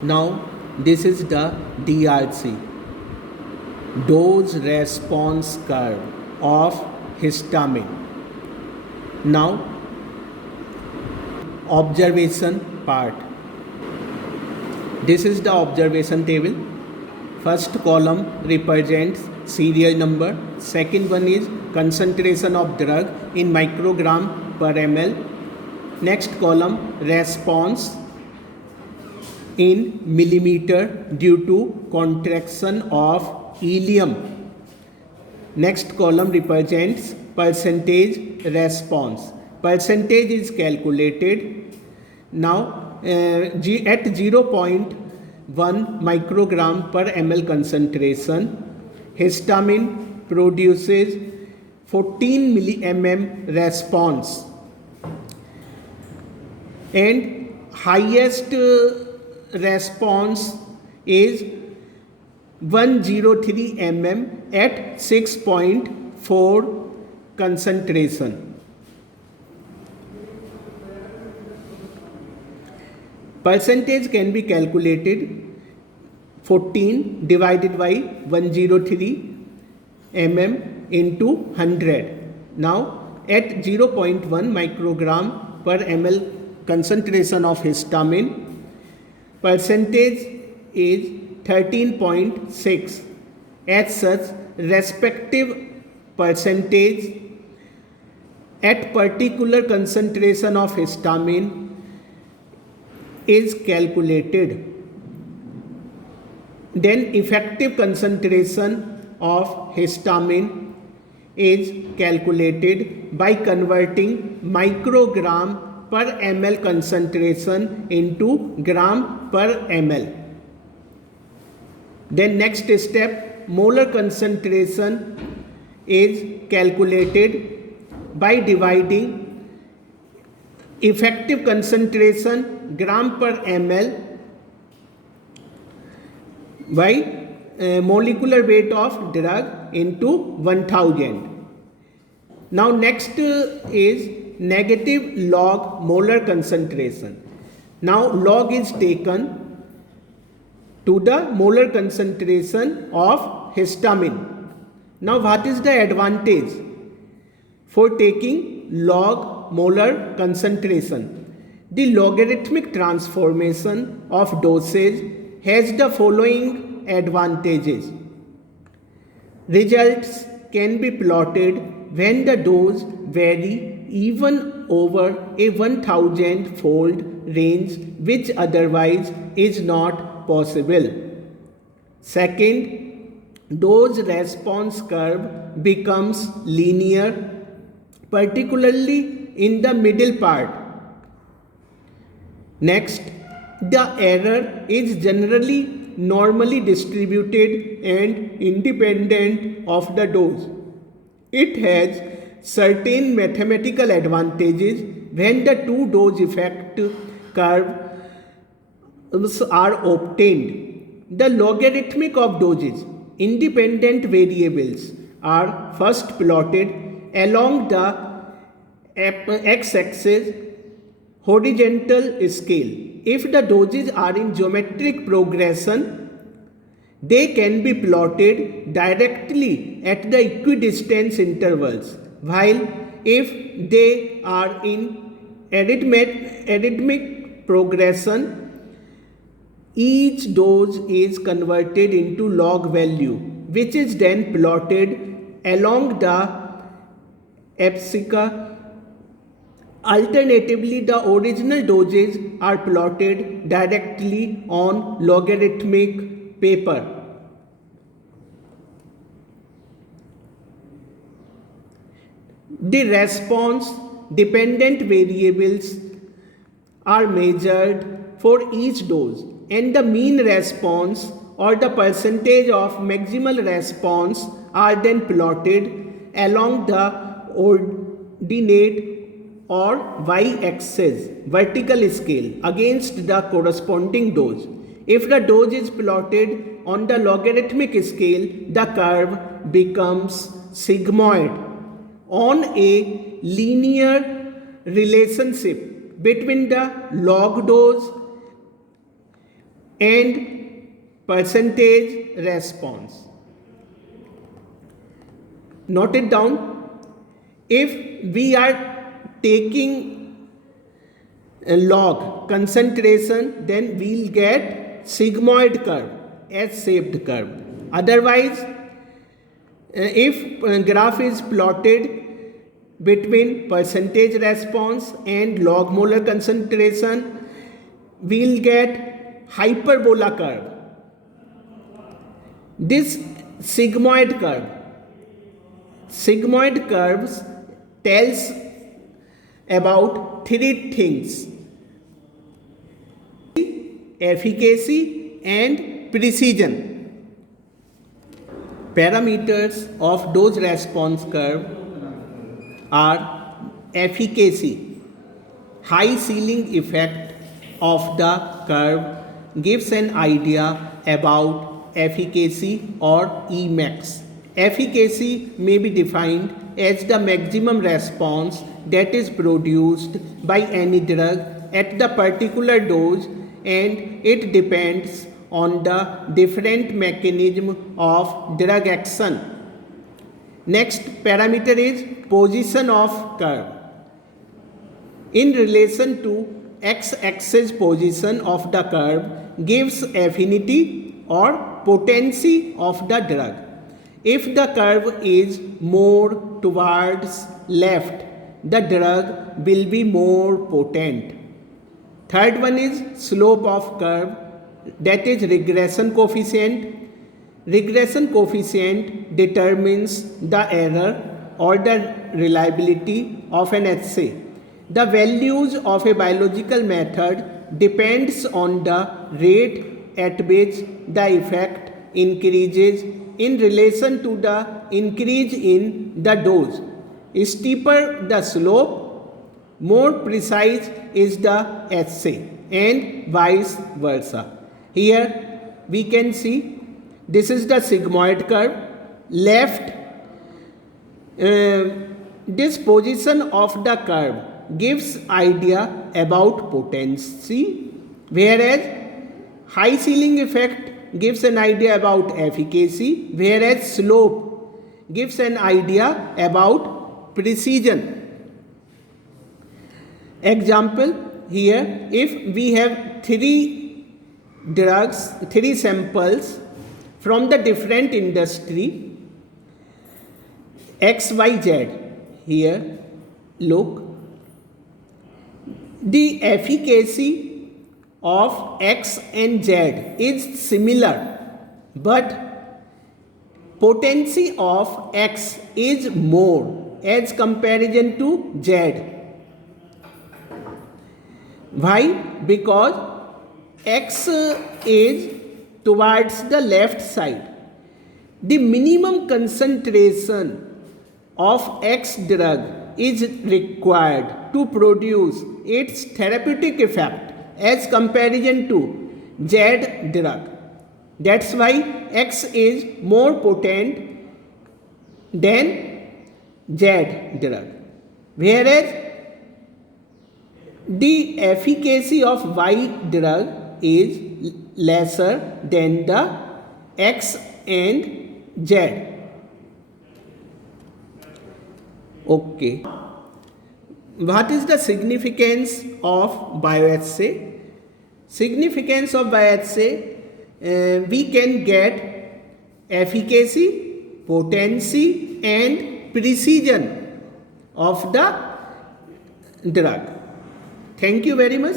Now, this is the DRC, dose response curve of histamine. Now, observation part. This is the observation table. First column represents serial number. Second one is concentration of drug in microgram per ml. Next column response in millimeter due to contraction of ileum. Next column represents percentage response. Percentage is calculated now at 0.1 microgram per ml concentration. Histamine produces 14 mm response and highest response is 103 mm at 6.4 concentration. Percentage can be calculated 14 divided by 103 mm into 100. Now at 0.1 microgram per ml concentration of histamine, percentage is 13.6. As such, respective percentage at particular concentration of histamine is calculated. Then effective concentration of histamine is calculated by converting microgram per ml concentration into gram per ml. Then next step, molar concentration is calculated by dividing effective concentration gram per ml by molecular weight of drug into 1000. Now next is negative log molar concentration. Now log is taken to the molar concentration of histamine. Now what is the advantage for taking log molar concentration? The logarithmic transformation of dosage has the following advantages. Results can be plotted when the dose vary even over a 1000-fold range, which otherwise is not possible. Second, dose response curve becomes linear, particularly in the middle part. Next, the error is generally normally distributed and independent of the dose. It has certain mathematical advantages when the two dose effect curves are obtained. The logarithmic of doses, independent variables, are first plotted along the x-axis horizontal scale. If the doses are in geometric progression, they can be plotted directly at the equidistance intervals, while if they are in arithmetic progression, each dose is converted into log value, which is then plotted along the abscissa. Alternatively, the original doses are plotted directly on logarithmic paper. The response dependent variables are measured for each dose, and the mean response or the percentage of maximal response are then plotted along the ordinate or y-axis vertical scale against the corresponding dose. If the dose is plotted on the logarithmic scale, the curve becomes sigmoid. On a linear relationship between the log dose and percentage response. Note it down. If we are taking a log concentration, then we'll get sigmoid curve, S-shaped curve. Otherwise, if graph is plotted between percentage response and log molar concentration, we'll get hyperbola curve. This sigmoid curves tells about three things: efficacy and precision. Parameters of dose response curve are efficacy. High ceiling effect of the curve gives an idea about efficacy or Emax. Efficacy may be defined as the maximum response that is produced by any drug at the particular dose, and it depends on the different mechanism of drug action. Next parameter is position of curve. In relation to x-axis position of the curve gives affinity or potency of the drug. If the curve is more towards left, the drug will be more potent. Third one is slope of curve, that is regression coefficient. Regression coefficient determines the error or the reliability of an assay. The values of a biological method depends on the rate at which the effect increases in relation to the increase in the dose. Steeper the slope, more precise is the assay, and vice versa. Here we can see this is the sigmoid curve. Left, this position of the curve gives idea about potency, whereas high ceiling effect gives an idea about efficacy, whereas slope gives an idea about precision. Example, here if we have three samples from the different industry XYZ, here look, the efficacy of X and Z is similar, but potency of X is more as comparison to Z. Why? Because X is towards the left side. The minimum concentration of X drug is required to produce its therapeutic effect as comparison to Z drug. That's why X is more potent than Z drug. Whereas the efficacy of Y drug is lesser than the X and Z. Okay. What is the significance of bioassay? Significance of bioassay, we can get efficacy, potency and precision of the drug. Thank you very much.